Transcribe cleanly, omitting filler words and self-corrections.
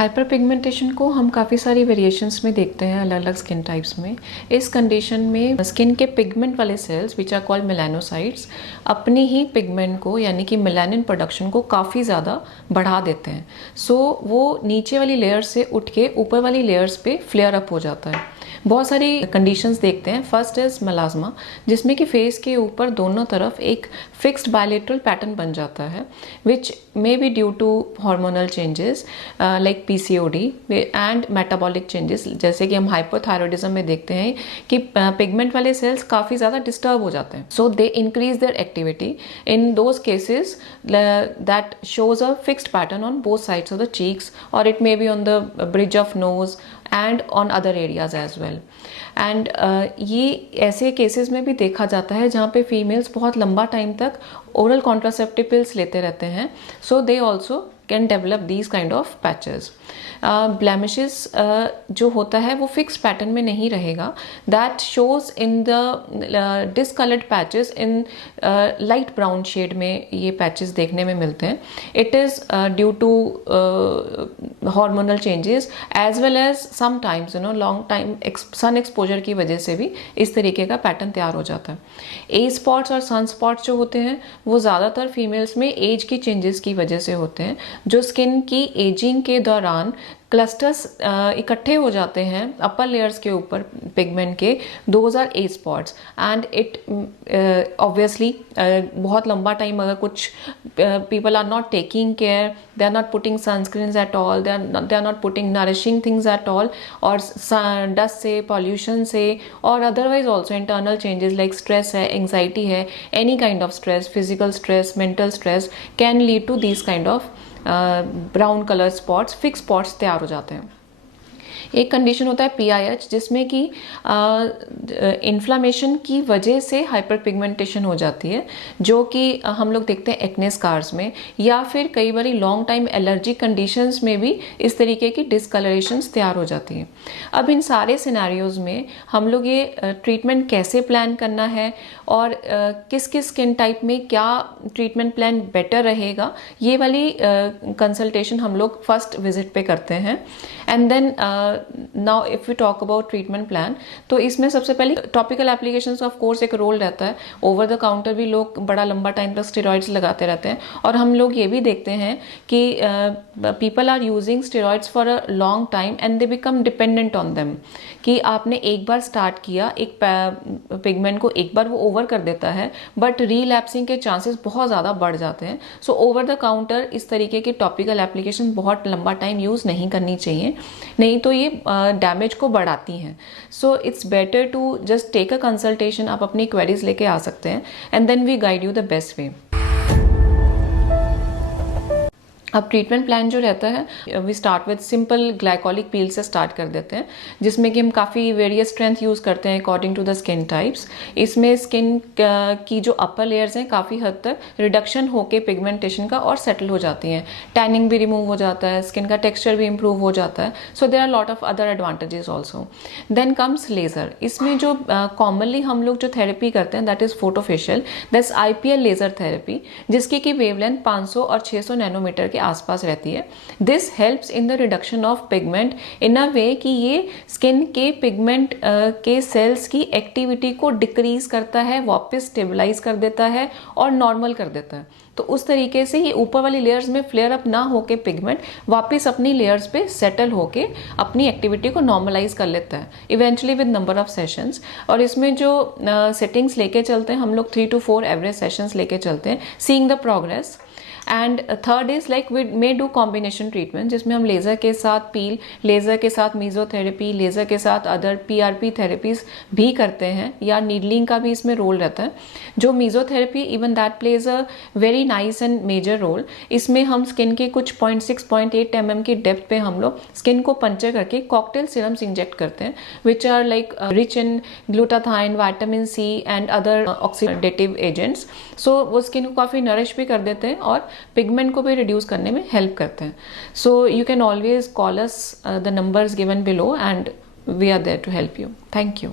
Hyper pigmentation को हम काफ़ी सारी वेरिएशंस में देखते हैं अलग अलग स्किन टाइप्स में। इस कंडीशन में स्किन के पिगमेंट वाले cells which are called melanocytes अपनी ही पिगमेंट को यानी कि मेलानिन प्रोडक्शन को काफ़ी ज़्यादा बढ़ा देते हैं। सो वो नीचे वाली लेयर्स से उठ के ऊपर वाली लेयर्स पे फ्लेयर अप हो जाता है। बहुत सारी कंडीशंस देखते हैं। फर्स्ट इज मेलास्मा, जिसमें कि फेस के ऊपर दोनों तरफ एक फिक्स्ड बायलेटरल पैटर्न बन जाता है which may be due to hormonal changes like PCOD and metabolic changes. जैसे कि हम हाइपोथायरॉयडिज्म में देखते हैं कि पिगमेंट वाले सेल्स काफ़ी ज़्यादा डिस्टर्ब हो जाते हैं, so they increase their activity. In those cases that shows a fixed pattern on both sides of the cheeks और it may be on the bridge of nose and on other areas as well. And ये ऐसे cases में भी देखा जाता है जहाँ पे फीमेल्स बहुत लंबा टाइम तक ओरल कॉन्ट्रासेप्टिव पिल्स लेते रहते हैं, so they also can develop these kind of patches. Blemishes जो होता है वो फिक्स पैटर्न में नहीं रहेगा, that shows in the discoloured patches in light brown shade में ये पैचेस देखने में मिलते हैं। It is due to hormonal changes as well as sometimes long time sun exposure की वजह से भी इस तरीके का पैटर्न तैयार हो जाता है। एज स्पॉट्स और सन स्पॉट्स जो होते हैं वो ज़्यादातर फीमेल्स में एज की चेंजेस की वजह से होते हैं, जो स्किन की एजिंग के दौरान क्लस्टर्स इकट्ठे हो जाते हैं अपर लेयर्स के ऊपर पिगमेंट के। Those are age spots and it obviously बहुत लंबा टाइम अगर कुछ people are not taking care, they are not putting sunscreens at all, they are not putting nourishing things at all, और dust से, pollution से और otherwise also internal changes like stress है, anxiety है, any kind of stress, physical stress, mental stress can lead to this kind of brown colour spots, fix spots तैयार हो जाते हैं। एक कंडीशन होता है PIH, जिसमें कि इन्फ्लामेशन की वजह से हाइपर पिगमेंटेशन हो जाती है, जो कि हम लोग देखते हैं एक्ने स्कार्स में, या फिर कई बार लॉन्ग टाइम एलर्जी कंडीशंस में भी इस तरीके की डिस्कलरेशंस तैयार हो जाती हैं। अब इन सारे सिनेरियोज में हम लोग ये ट्रीटमेंट कैसे प्लान करना है और किस किस स्किन टाइप में क्या ट्रीटमेंट प्लान बेटर रहेगा, ये वाली कंसल्टेशन हम लोग फर्स्ट विजिट पे करते हैं। And then now if we talk about treatment plan, तो इसमें सबसे पहले टॉपिकल एप्लीकेशंस ऑफ कोर्स एक रोल रहता है। ओवर द काउंटर भी लोग बड़ा लंबा टाइम तक स्टेरॉइड्स लगाते रहते हैं, और हम लोग ये भी देखते हैं कि people are using steroids for a long time and they become dependent on them. कि आपने एक बार स्टार्ट किया एक पिगमेंट को, एक बार वो ओवर कर देता है, बट रीलैप्सिंग के चांसेस बहुत ज़्यादा बढ़ जाते हैं। सो ओवर द काउंटर इस तरीके की टॉपिकल एप्लीकेशन बहुत लंबा टाइम यूज़ नहीं करनी चाहिए, नहीं तो ये डैमेज को बढ़ाती हैं। So it's better to just take a consultation. आप अपनी क्वेरीज लेके आ सकते हैं and then we guide you the best way. अब ट्रीटमेंट प्लान जो रहता है, we start with simple glycolic peel से स्टार्ट कर देते हैं, जिसमें कि हम काफ़ी वेरियस स्ट्रेंथ यूज़ करते हैं according to the skin types. इसमें स्किन की जो अपर लेयर्स हैं काफ़ी हद तक रिडक्शन होके पिगमेंटेशन का और सेटल हो जाती हैं, टैनिंग भी रिमूव हो जाता है, स्किन का टेक्सचर भी इम्प्रूव हो जाता है। So there are lot of other advantages also. Then comes laser. इसमें जो कॉमनली हम लोग जो थेरेपी करते हैं that is photofacial, that's IPL laser therapy, जिसकी की वेवलेंथ 500 और 600 नैनोमीटर के आसपास रहती है। This helps in the reduction of pigment in a way कि ये स्किन के पिगमेंट के सेल्स की एक्टिविटी को डिक्रीज करता है, वापस स्टेबलाइज कर देता है और नॉर्मल कर देता है। तो उस तरीके से ये ऊपर वाली लेयर्स में फ्लेयर अप ना होके पिगमेंट वापस अपनी लेयर्स पे सेटल होके अपनी एक्टिविटी को नॉर्मलाइज कर लेता है eventually with number of sessions. और इसमें जो सेटिंग्स लेके चलते हैं हम लोग 3 to 4 एवरेज सेशंस लेके चलते हैं, seeing the progress. And third is like we may do combination treatment, जिसमें हम लेज़र के साथ पील, लेज़र के साथ मीजोथेरेपी, लेज़र के साथ अदर PRP थेरेपीज भी करते हैं, या नीडलिंग का भी इसमें रोल रहता है। जो mesotherapy even that plays a very nice and major role. इसमें हम स्किन के कुछ 0.6-0.8 mm की डेप्थ पे हम लोग स्किन को पंचर करके कॉकटेल सीरम्स इंजेक्ट करते हैं, which are like rich in glutathione, vitamin C and other oxidative agents. So वो स्किन को काफ़ी नरिश भी कर देते हैं और पिगमेंट को भी रिड्यूस करने में हेल्प करते हैं। So you can always call us the numbers given below and we are there to help you. Thank you.